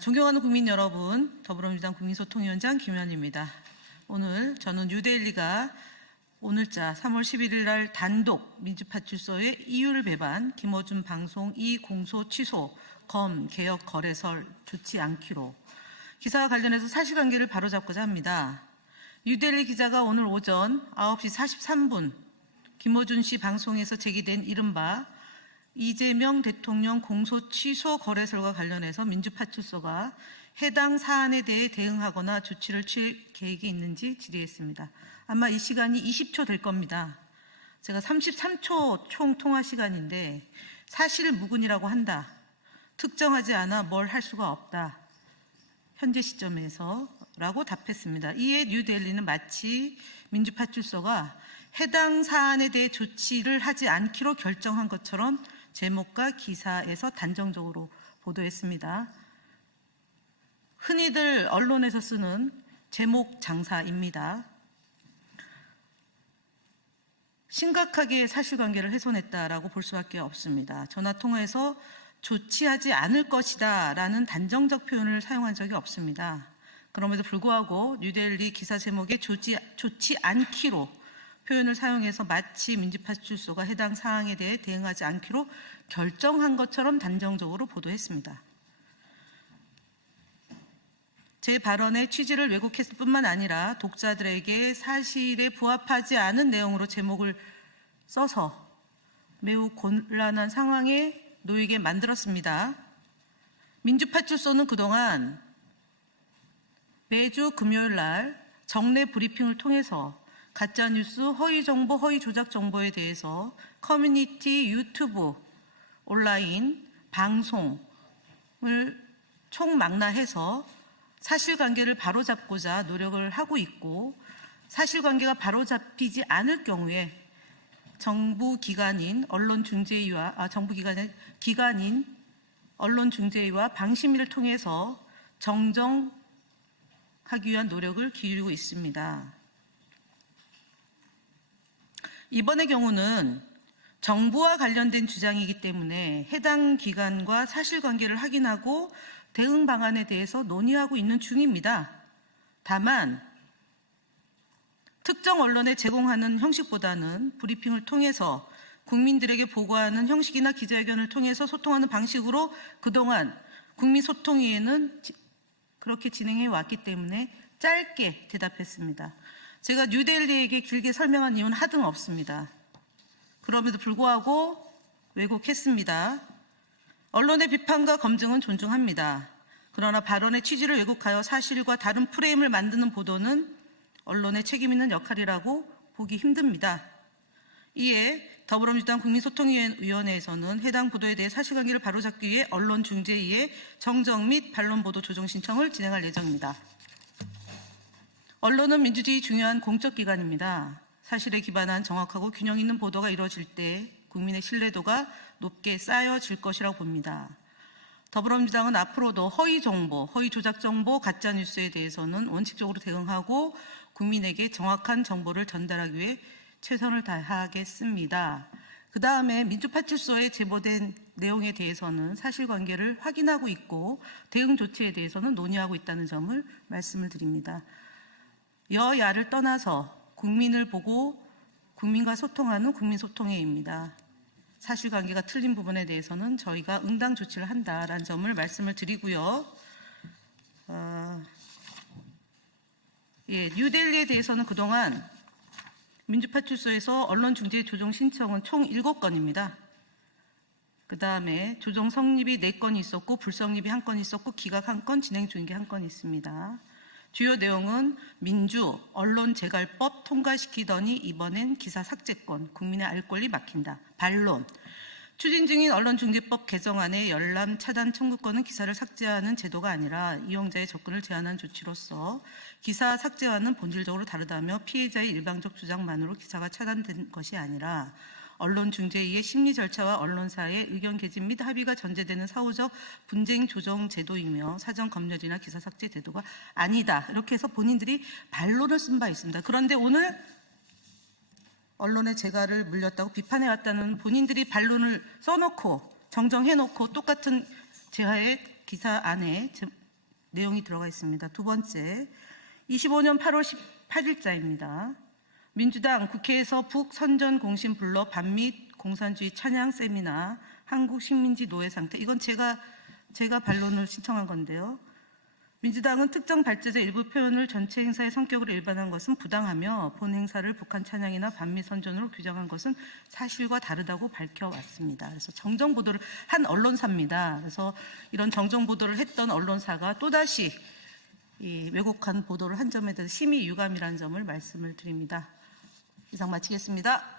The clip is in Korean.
존경하는 국민 여러분, 더불어민주당 국민소통위원장 김현입니다. 오늘 저는 뉴델리가 오늘자 3월 11일 날 단독 민주파출소의 이율 배반, 김어준 방송 공소 취소, 검 개혁 거래설 좋지 않기로 기사와 관련해서 사실관계를 바로잡고자 합니다. 뉴델리 기자가 오늘 오전 9시 43분 김어준 씨 방송에서 제기된 이른바 이재명 대통령 공소 취소 거래설과 관련해서 민주파출소가 해당 사안에 대해 대응하거나 조치를 취할 계획이 있는지 질의했습니다. 아마 이 시간이 20초 될 겁니다. 제가 33초 총 통화 시간인데 사실 무근이라고 한다. 특정하지 않아 뭘 할 수가 없다. 현재 시점에서 라고 답했습니다. 이에 뉴델리는 마치 민주파출소가 해당 사안에 대해 조치를 하지 않기로 결정한 것처럼 제목과 기사에서 단정적으로 보도했습니다. 흔히들 언론에서 쓰는 제목 장사입니다. 심각하게 사실관계를 훼손했다라고 볼 수밖에 없습니다. 전화통화에서 조치하지 않을 것이다 라는 단정적 표현을 사용한 적이 없습니다. 그럼에도 불구하고 뉴델리 기사 제목에 좋지 않기로 표현을 사용해서 마치 민주파출소가 해당 사항에 대해 대응하지 않기로 결정한 것처럼 단정적으로 보도했습니다. 제 발언의 취지를 왜곡했을 뿐만 아니라 독자들에게 사실에 부합하지 않은 내용으로 제목을 써서 매우 곤란한 상황에 놓이게 만들었습니다. 민주파출소는 그동안 매주 금요일 날 정례 브리핑을 통해서 가짜뉴스, 허위정보, 허위조작 정보에 대해서 커뮤니티, 유튜브, 온라인, 방송을 총망라해서 사실관계를 바로잡고자 노력을 하고 있고, 사실관계가 바로잡히지 않을 경우에 정부기관인 언론중재위와 방심위를 통해서 정정하기 위한 노력을 기울이고 있습니다. 이번의 경우는 정부와 관련된 주장이기 때문에 해당 기관과 사실관계를 확인하고 대응 방안에 대해서 논의하고 있는 중입니다. 다만 특정 언론에 제공하는 형식보다는 브리핑을 통해서 국민들에게 보고하는 형식이나 기자회견을 통해서 소통하는 방식으로 그동안 국민소통위에는 그렇게 진행해 왔기 때문에 짧게 대답했습니다. 제가 뉴델리에게 길게 설명한 이유는 하등 없습니다. 그럼에도 불구하고 왜곡했습니다. 언론의 비판과 검증은 존중합니다. 그러나 발언의 취지를 왜곡하여 사실과 다른 프레임을 만드는 보도는 언론의 책임 있는 역할이라고 보기 힘듭니다. 이에 더불어민주당 국민소통위원회에서는 해당 보도에 대해 사실관계를 바로잡기 위해 언론중재위에 정정 및 반론보도 조정 신청을 진행할 예정입니다. 언론은 민주주의 중요한 공적기관입니다. 사실에 기반한 정확하고 균형 있는 보도가 이루어질 때 국민의 신뢰도가 높게 쌓여질 것이라고 봅니다. 더불어민주당은 앞으로도 허위정보, 허위조작정보, 가짜뉴스에 대해서는 원칙적으로 대응하고 국민에게 정확한 정보를 전달하기 위해 최선을 다하겠습니다. 그 다음에 민주파출소에 제보된 내용에 대해서는 사실관계를 확인하고 있고 대응 조치에 대해서는 논의하고 있다는 점을 말씀을 드립니다. 여야를 떠나서 국민을 보고 국민과 소통하는 국민소통회입니다. 사실관계가 틀린 부분에 대해서는 저희가 응당 조치를 한다라는 점을 말씀을 드리고요. 뉴델리에 대해서는 그동안 민주파출소에서 언론중재 조정 신청은 총 7건입니다. 그 다음에 조정 성립이 4건이 있었고 불성립이 1건 있었고 기각 1건, 진행 중인 게 1건 있습니다. 주요 내용은 민주, 언론재갈법 통과시키더니 이번엔 기사 삭제권, 국민의 알 권리 막힌다. 반론, 추진 중인 언론중재법 개정안의 열람 차단 청구권은 기사를 삭제하는 제도가 아니라 이용자의 접근을 제한한 조치로서 기사 삭제와는 본질적으로 다르다며 피해자의 일방적 주장만으로 기사가 차단된 것이 아니라 언론중재위의 심리 절차와 언론사의 의견 개진 및 합의가 전제되는 사후적 분쟁 조정 제도이며 사전 검열이나 기사 삭제 제도가 아니다. 이렇게 해서 본인들이 반론을 쓴 바 있습니다. 그런데 오늘 언론의 재갈을 물렸다고 비판해왔다는 본인들이 반론을 써놓고 정정해놓고 똑같은 재하에 기사 안에 내용이 들어가 있습니다. 두 번째, 25년 8월 18일자입니다. 민주당 국회에서 북선전 공신 불러 반미 공산주의 찬양 세미나 한국 식민지 노예 상태, 이건 제가 반론을 신청한 건데요. 민주당은 특정 발제자 일부 표현을 전체 행사의 성격으로 일반한 것은 부당하며 본 행사를 북한 찬양이나 반미 선전으로 규정한 것은 사실과 다르다고 밝혀왔습니다. 그래서 정정 보도를 한 언론사입니다. 그래서 이런 정정 보도를 했던 언론사가 또다시 이 왜곡한 보도를 한 점에 대해서 심히 유감이라는 점을 말씀을 드립니다. 이상 마치겠습니다.